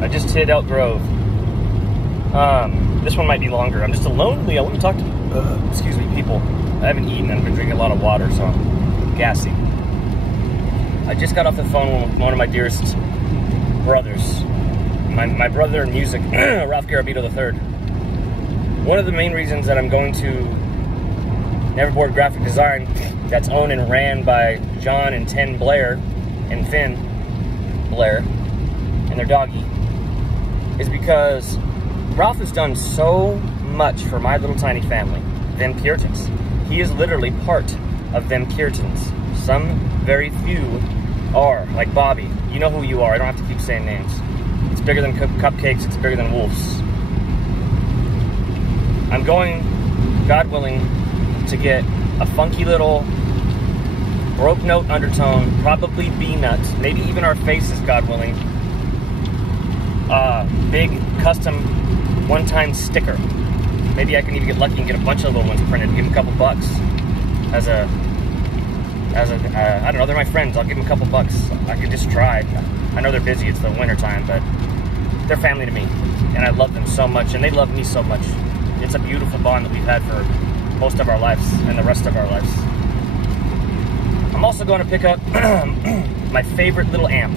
I just hit Elk Grove. This one might be longer. I'm just lonely. I want to talk to, excuse me, people. I haven't eaten. I've been drinking a lot of water, so I'm gassy. I just got off the phone with one of my dearest brothers. My brother in music, Ralph Garabito III. One of the main reasons that I'm going to Neverboard Graphic Design, that's owned and ran by John and Finn Blair, and their doggy, is because Ralph has done so much for my little tiny family, them Puritans. He is literally part of them Puritans. Some very few are, like Bobby. You know who you are. I don't have to keep saying names. It's bigger than cupcakes. It's bigger than wolves. I'm going, God willing, to get a funky little broke note undertone, probably B-nut, maybe even our faces, God willing. Big custom one-time sticker. Maybe I can even get lucky and get a bunch of little ones printed and give them a couple bucks as a I don't know, they're my friends. I'll give them a couple bucks. I could just try. I know they're busy. It's the winter time, but they're family to me, and I love them so much, and they love me so much. It's a beautiful bond that we've had for most of our lives and the rest of our lives. I'm also going to pick up my favorite little amp.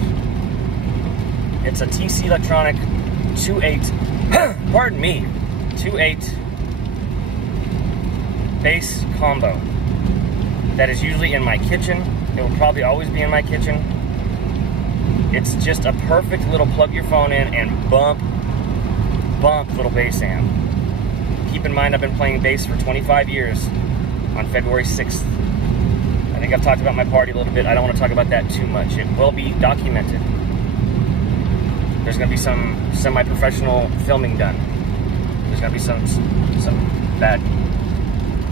It's a TC Electronic 2.8, pardon me, 2.8 bass combo that is usually in my kitchen. It will probably always be in my kitchen. It's just a perfect little plug your phone in and bump little bass amp. Keep in mind, I've been playing bass for 25 years on February 6th. I think I've talked about my party a little bit. I don't want to talk about that too much. It will be documented. There's going to be some semi-professional filming done. There's going to be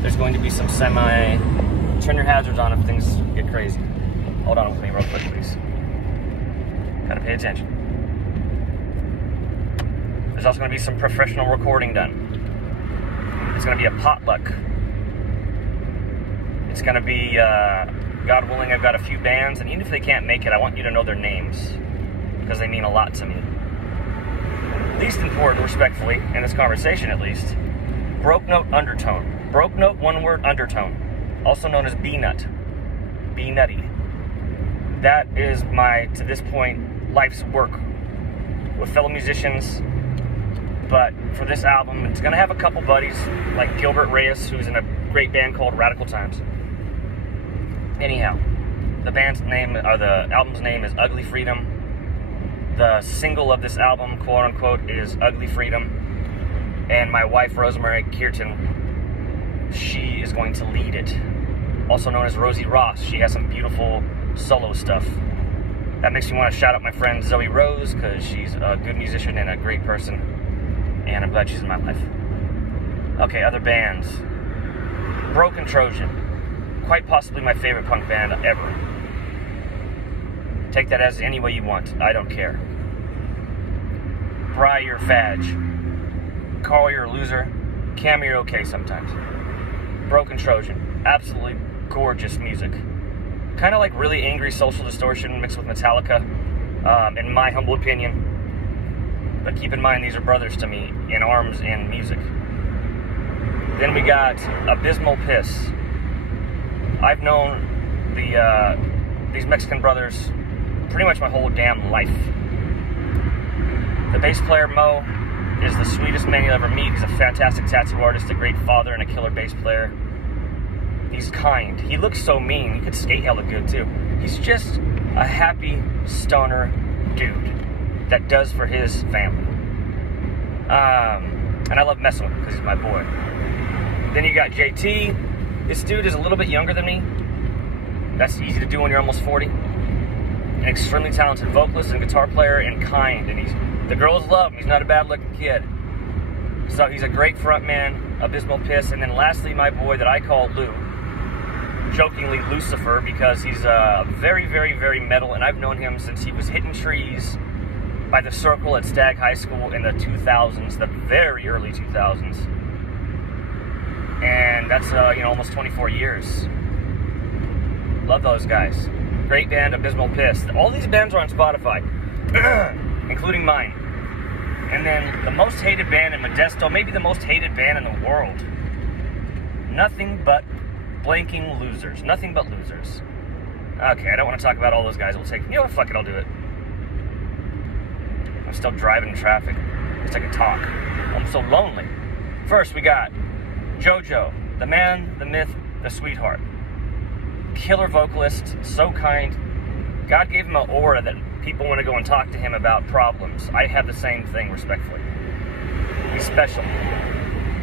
there's going to be some turn your hazards on if things get crazy. Hold on with me real quick, please. Gotta pay attention. There's also going to be some professional recording done. It's going to be a potluck. It's going to be, God willing, I've got a few bands, and even if they can't make it, I want you to know their names, because they mean a lot to me. Least important, respectfully, in this conversation at least, broke note undertone. Broke note, one word, undertone. Also known as B-nut. B-nutty. That is my, to this point, life's work with fellow musicians. But for this album, it's going to have a couple buddies, like Gilbert Reyes, who's in a great band called Radical Times. Anyhow, the album's name is Ugly Freedom. The single of this album, quote unquote, is Ugly Freedom. And my wife, Rosemary Kirtan, she is going to lead it. Also known as Rosie Ross. She has some beautiful solo stuff. That makes me want to shout out my friend Zoe Rose, because she's a good musician and a great person. And I'm glad she's in my life. Okay, other bands. Broken Trojan. Quite possibly my favorite punk band ever. Take that as any way you want. I don't care. Briar Fadge. Carl, you're a loser. Cam, you're okay sometimes. Broken Trojan. Absolutely gorgeous music. Kind of like really angry Social Distortion mixed with Metallica, in my humble opinion. But keep in mind, these are brothers to me in arms and music. Then we got Abysmal Piss. I've known these Mexican brothers pretty much my whole damn life. The bass player, Mo, is the sweetest man you'll ever meet. He's a fantastic tattoo artist, a great father, and a killer bass player. He's kind. He looks so mean. He could skate hella good, too. He's just a happy stoner dude that does for his family. And I love messing with him because he's my boy. Then you got JT. This dude is a little bit younger than me. That's easy to do when you're almost 40. An extremely talented vocalist and guitar player, and kind. And the girls love him. He's not a bad-looking kid. So he's a great frontman, Abysmal Piss. And then lastly, my boy that I call Lou. Jokingly Lucifer, because he's very, very, very metal, and I've known him since he was hitting trees by the Circle at Stagg High School in the 2000s, the very early 2000s. And that's, almost 24 years. Love those guys. Great band, Abysmal Piss. All these bands are on Spotify, including mine. And then the most hated band in Modesto, maybe the most hated band in the world. Nothing but blanking losers. Nothing but losers. Okay, I don't want to talk about all those guys. We'll take, you know what, fuck it, I'll do it. I'm still driving in traffic. Let's take a talk. I'm so lonely. First, we got JoJo, the man, the myth, the sweetheart. Killer vocalist, so kind. God gave him an aura that people want to go and talk to him about problems. I have the same thing, respectfully. He's special.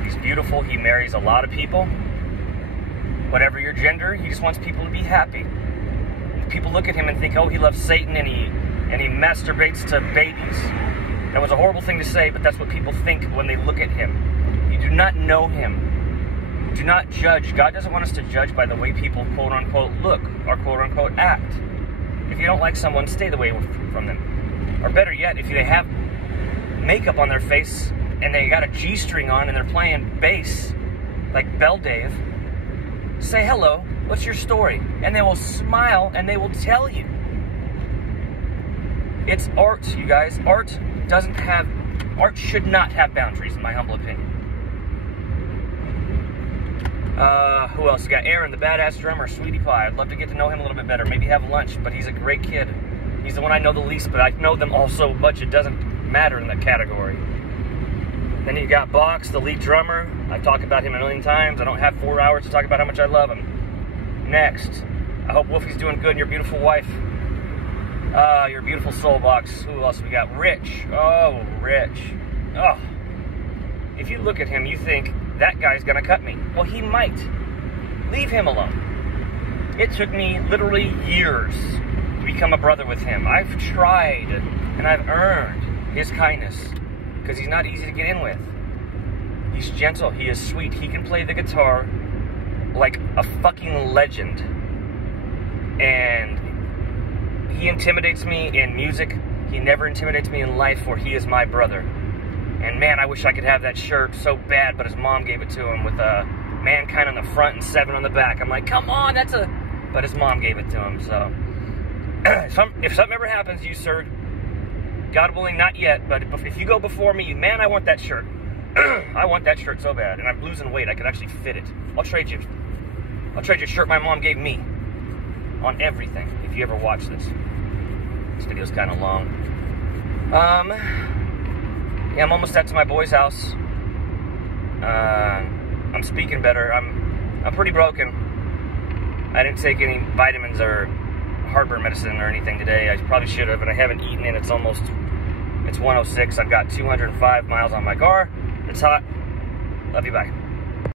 He's beautiful. He marries a lot of people. Whatever your gender, he just wants people to be happy. People look at him and think, oh, he loves Satan and he masturbates to babies. That was a horrible thing to say, but that's what people think when they look at him. You do not know him. Do not judge. God doesn't want us to judge by the way people quote-unquote look or quote-unquote act. If you don't like someone, stay away from them. Or better yet, if they have makeup on their face and they got a G-string on and they're playing bass, like Bell Dave, say hello, what's your story? And they will smile and they will tell you. It's art, you guys. Art should not have boundaries, in my humble opinion. Who else? We got Aaron, the badass drummer, Sweetie Pie. I'd love to get to know him a little bit better. Maybe have lunch, but he's a great kid. He's the one I know the least, but I know them all so much it doesn't matter in that category. Then you got Box, the lead drummer. I've talked about him a million times. I don't have 4 hours to talk about how much I love him. Next, I hope Wolfie's doing good and your beautiful wife. Your beautiful soul, Box. Who else we got? Rich. Oh, Rich. Oh. If you look at him, you think, that guy's gonna cut me. Well, he might. Leave him alone. It took me literally years to become a brother with him. I've tried, and I've earned his kindness, because he's not easy to get in with. He's gentle, he is sweet, he can play the guitar like a fucking legend. And he intimidates me in music. He never intimidates me in life, for he is my brother. And man, I wish I could have that shirt so bad, but his mom gave it to him with Mankind on the front and 7 on the back. I'm like, come on, but his mom gave it to him, so. If something ever happens to you, sir, God willing, not yet, but if you go before me, man, I want that shirt. I want that shirt so bad, and I'm losing weight. I could actually fit it. I'll trade you a shirt my mom gave me on everything, if you ever watch this. This video's kind of long. Yeah, I'm almost at my boy's house. I'm speaking better. I'm pretty broken. I didn't take any vitamins or heartburn medicine or anything today. I probably should have, and I haven't eaten, and it's 1:06. I've got 205 miles on my car. It's hot. Love you, bye.